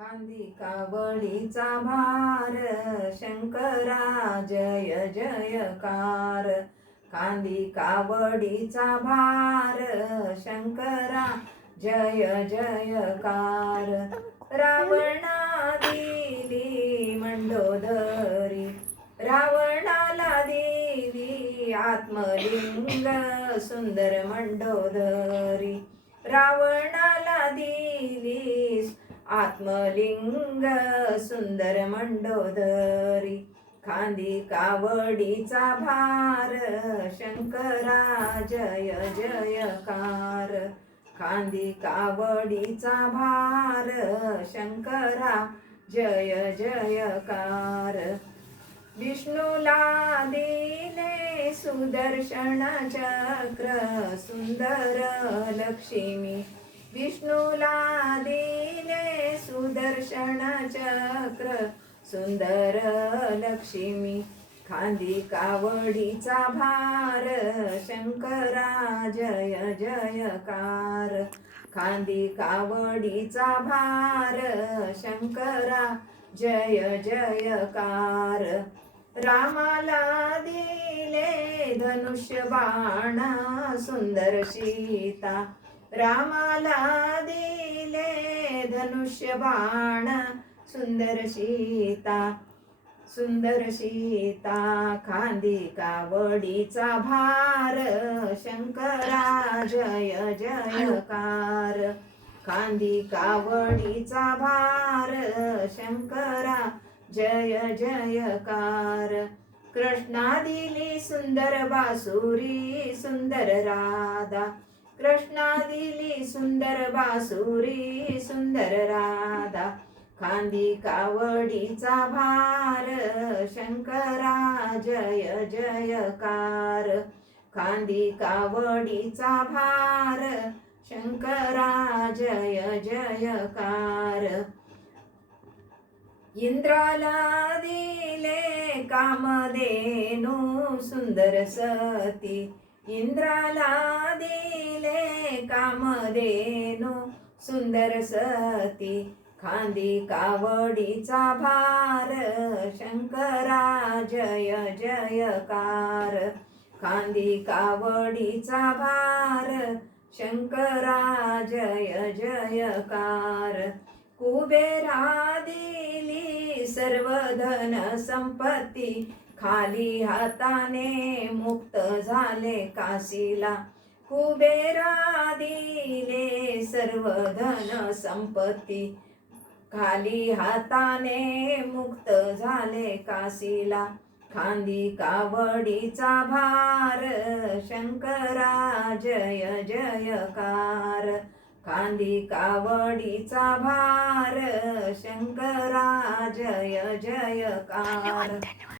खांदी कावडीचा भार शंकरा जय जयकार. खांदी कावडीचा भार शंकरा जय जयकार. रावणा दिली मंडोदरी, रावणाला दिली आत्मलिंग सुंदर मंडोदरी. रावणाला दिली आत्मलिंग सुंदर मंडोदरी. खांदी कावडीचा भार शंकरा जय जयकार. खांदी कावडीचा भार शंकरा जय जयकार. विष्णूला दिले सुदर्शन चक्र सुंदर लक्ष्मी. विष्णूला दिले सुदर्शन चक्र सुंदर लक्ष्मी. खांदी कावडीचा भार शंकरा जय जयकार. खांदी कावडीचा भार शंकरा जय जयकार. रामाला दिले धनुष्य बाण सुंदर सीता. रामाला दिले धनुष्य बाण सुंदर सीता. सुंदर सीता. खांदी कावडीचा भार शंकरा जय जयकार. खांदी कावडीचा भार शंकरा जय जयकार. कृष्णा दिली सुंदर बासुरी सुंदर राधा. कृष्णा दिली सुंदर बासुरी सुंदर राधा. खांदी कावडीचा भार शंकरा जय जयकार. खांदी कावडीचा भार शंकरा जय जयकार. इंद्राला दिले कामधेनू सुंदर सती. इंद्राला दिले कामधेनू सुंदर सती. खांदी कावडीचा भार शंकरा जय जयकार. खांदी कावडीचा भार शंकरा जय जयकार. कुबेरा दिली सर्व धन संपत्ती. खाली हाताने मुक्त झाले काशीला. कुबेरा दिले सर्व धन संपत्ती. खाली हाताने मुक्त झाले काशीला. खांदी कावडीचा भार शंकरा जय जयकार. खांदी कावडीचा भार शंकरा जय जयकार.